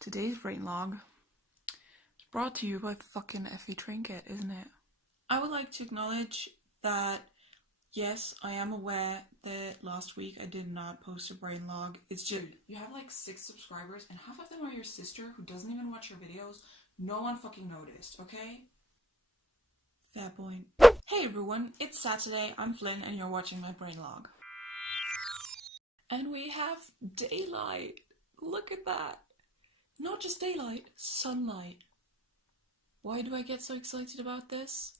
Today's BrainLog is brought to you by fucking Effie Trinket, isn't it? I would like to acknowledge that, yes, I am aware that last week I did not post a BrainLog. It's just, you have like 6 subscribers and half of them are your sister who doesn't even watch your videos. No one fucking noticed, okay? Fair point. Hey everyone, it's Saturday, I'm Flynn and you're watching my BrainLog. And we have daylight. Look at that. Not just daylight, sunlight. Why do I get so excited about this?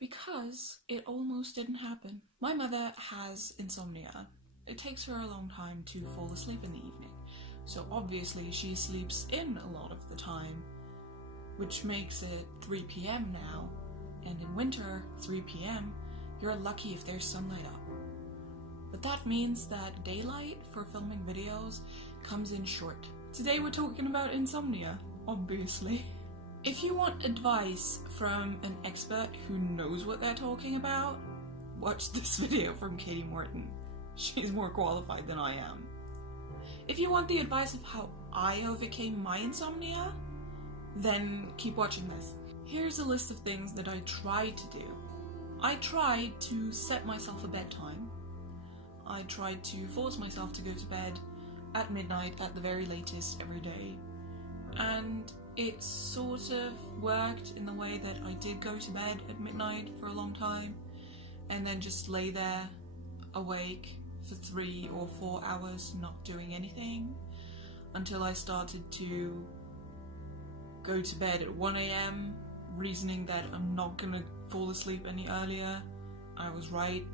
Because it almost didn't happen. My mother has insomnia. It takes her a long time to fall asleep in the evening. So obviously she sleeps in a lot of the time, which makes it 3 p.m. now. And in winter, 3 p.m., you're lucky if there's sunlight up. But that means that daylight for filming videos comes in short. Today we're talking about insomnia, obviously. If you want advice from an expert who knows what they're talking about, watch this video from Katie Morton. She's more qualified than I am. If you want the advice of how I overcame my insomnia, then keep watching this. Here's a list of things that I tried to do. I tried to set myself a bedtime. I tried to force myself to go to bed at midnight at the very latest every day. And it sort of worked in the way that I did go to bed at midnight for a long time and then just lay there awake for 3 or 4 hours not doing anything until I started to go to bed at 1 a.m. reasoning that I'm not gonna fall asleep any earlier. I was right.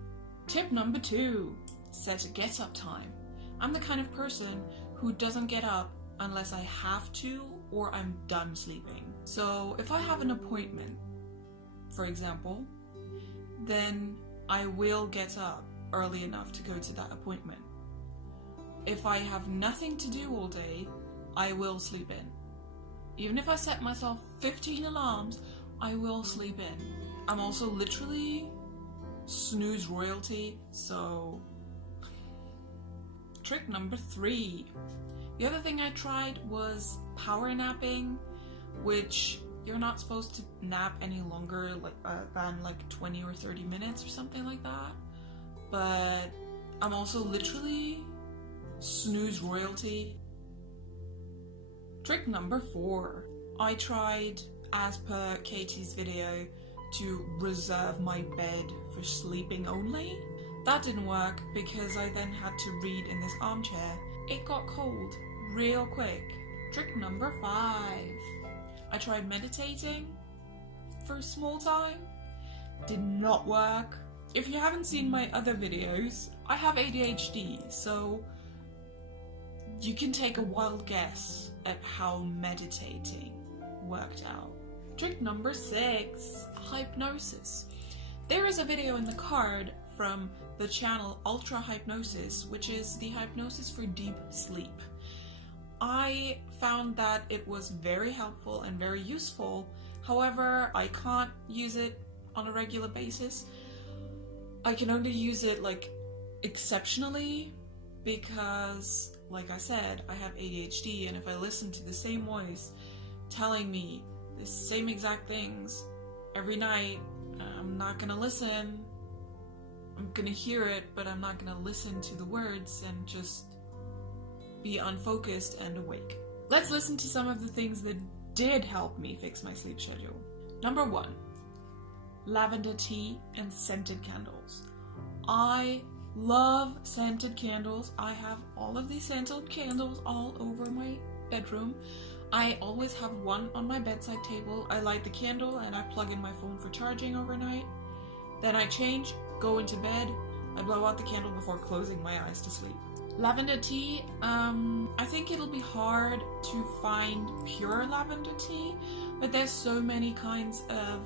Tip number 2, set a get up time. I'm the kind of person who doesn't get up unless I have to or I'm done sleeping. So if I have an appointment, for example, then I will get up early enough to go to that appointment. If I have nothing to do all day, I will sleep in. Even if I set myself 15 alarms, I will sleep in. I'm also literally snooze royalty, so... Trick number 3. The other thing I tried was power napping, which you're not supposed to nap any longer than 20 or 30 minutes or something like that. But I'm also literally snooze royalty. Trick number 4. I tried, as per Katie's video, to reserve my bed for sleeping only. That didn't work because I then had to read in this armchair. It got cold real quick. Trick number 5. I tried meditating for a small time. Did not work. If you haven't seen my other videos, I have ADHD, so you can take a wild guess at how meditating worked out. Trick number 6, hypnosis. There is a video in the card from the channel Ultra Hypnosis, which is the hypnosis for deep sleep. I found that it was very helpful and very useful. However, I can't use it on a regular basis. I can only use it exceptionally because, like I said, I have ADHD, and if I listen to the same voice telling me the same exact things every night, I'm not gonna listen. I'm gonna hear it, but I'm not gonna listen to the words and just be unfocused and awake. Let's listen to some of the things that did help me fix my sleep schedule. Number 1, lavender tea and scented candles. I love scented candles. I have all of these scented candles all over my bedroom. I always have one on my bedside table. I light the candle and I plug in my phone for charging overnight. Then I change, go into bed, I blow out the candle before closing my eyes to sleep. Lavender tea, I think it'll be hard to find pure lavender tea, but there's so many kinds of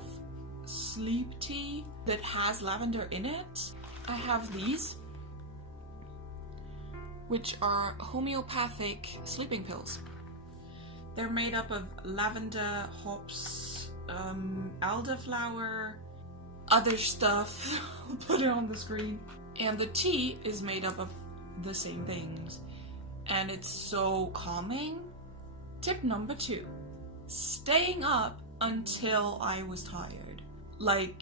sleep tea that has lavender in it. I have these, which are homeopathic sleeping pills. They're made up of lavender, hops, elderflower, other stuff. I'll put it on the screen. And the tea is made up of the same things. And it's so calming Tip number 2. Staying up until I was tired. Like,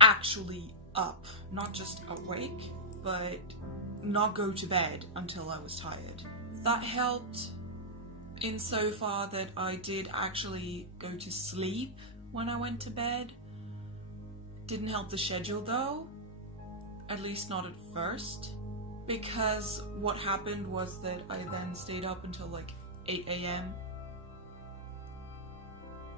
actually up. Not just awake, but not go to bed until I was tired. That helped insofar that I did actually go to sleep when I went to bed. Didn't help the schedule though, at least not at first, because what happened was that I then stayed up until like 8 a.m,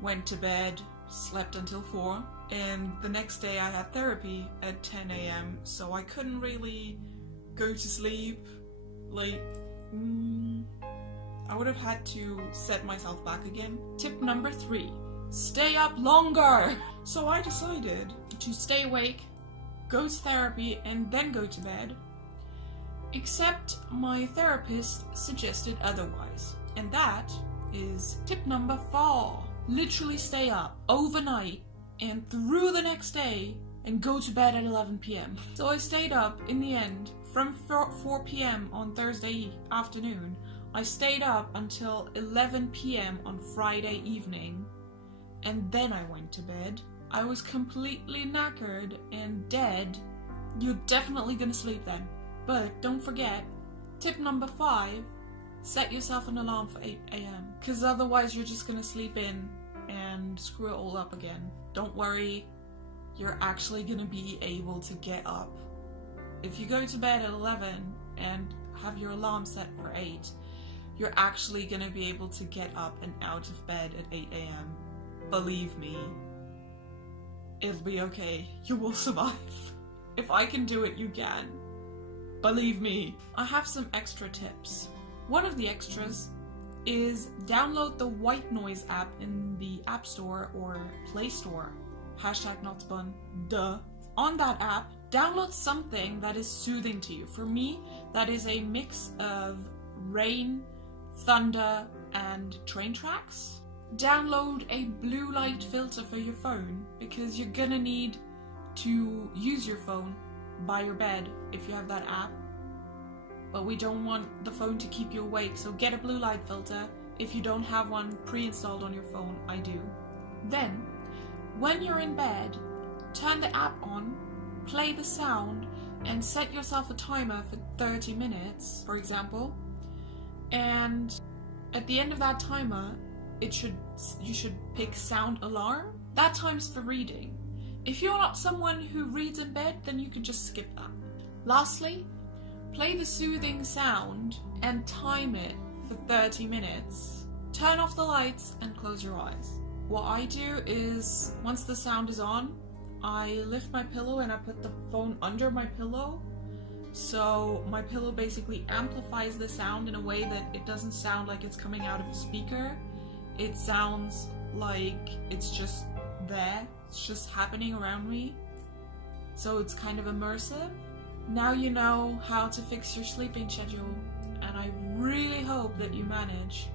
went to bed, slept until 4, and the next day I had therapy at 10 a.m, so I couldn't really go to sleep. Like, I would have had to set myself back again. Tip number 3. Stay up longer! So I decided to stay awake, go to therapy, and then go to bed. Except my therapist suggested otherwise. And that is tip number 4. Literally stay up overnight and through the next day and go to bed at 11 p.m. So I stayed up in the end from 4 p.m. on Thursday afternoon. I stayed up until 11 p.m. on Friday evening, and then I went to bed. I was completely knackered and dead. You're definitely gonna sleep then. But don't forget, tip number 5, set yourself an alarm for 8 a.m. because otherwise you're just gonna sleep in and screw it all up again. Don't worry, you're actually gonna be able to get up. If you go to bed at 11 and have your alarm set for 8, you're actually gonna be able to get up and out of bed at 8 a.m. Believe me, it'll be okay. You will survive. If I can do it, you can. Believe me. I have some extra tips. One of the extras is download the White Noise app in the App Store or Play Store. #NotSpun. Duh. On that app, download something that is soothing to you. For me, that is a mix of rain, thunder, and train tracks. Download a blue light filter for your phone because you're gonna need to use your phone by your bed if you have that app. But we don't want the phone to keep you awake, so get a blue light filter. If you don't have one pre-installed on your phone, I do. Then, when you're in bed, turn the app on, play the sound, and set yourself a timer for 30 minutes, for example. And at the end of that timer, you should pick sound alarm. That time's for reading. If you're not someone who reads in bed, then you can just skip that. Lastly, play the soothing sound and time it for 30 minutes. Turn off the lights and close your eyes. What I do is, once the sound is on, I lift my pillow and I put the phone under my pillow. So my pillow basically amplifies the sound in a way that it doesn't sound like it's coming out of a speaker. It sounds like it's just there. It's just happening around me. So it's kind of immersive. Now you know how to fix your sleeping schedule, and I really hope that you manage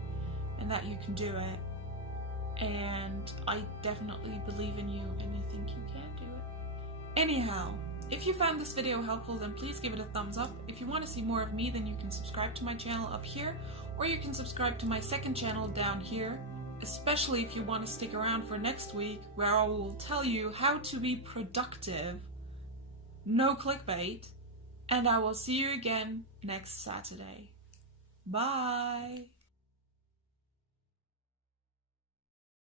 and that you can do it. And I definitely believe in you, and I think you can do it. Anyhow, if you found this video helpful, then please give it a thumbs up. If you want to see more of me, then you can subscribe to my channel up here, or you can subscribe to my second channel down here, especially if you want to stick around for next week, where I will tell you how to be productive, no clickbait, and I will see you again next Saturday. Bye!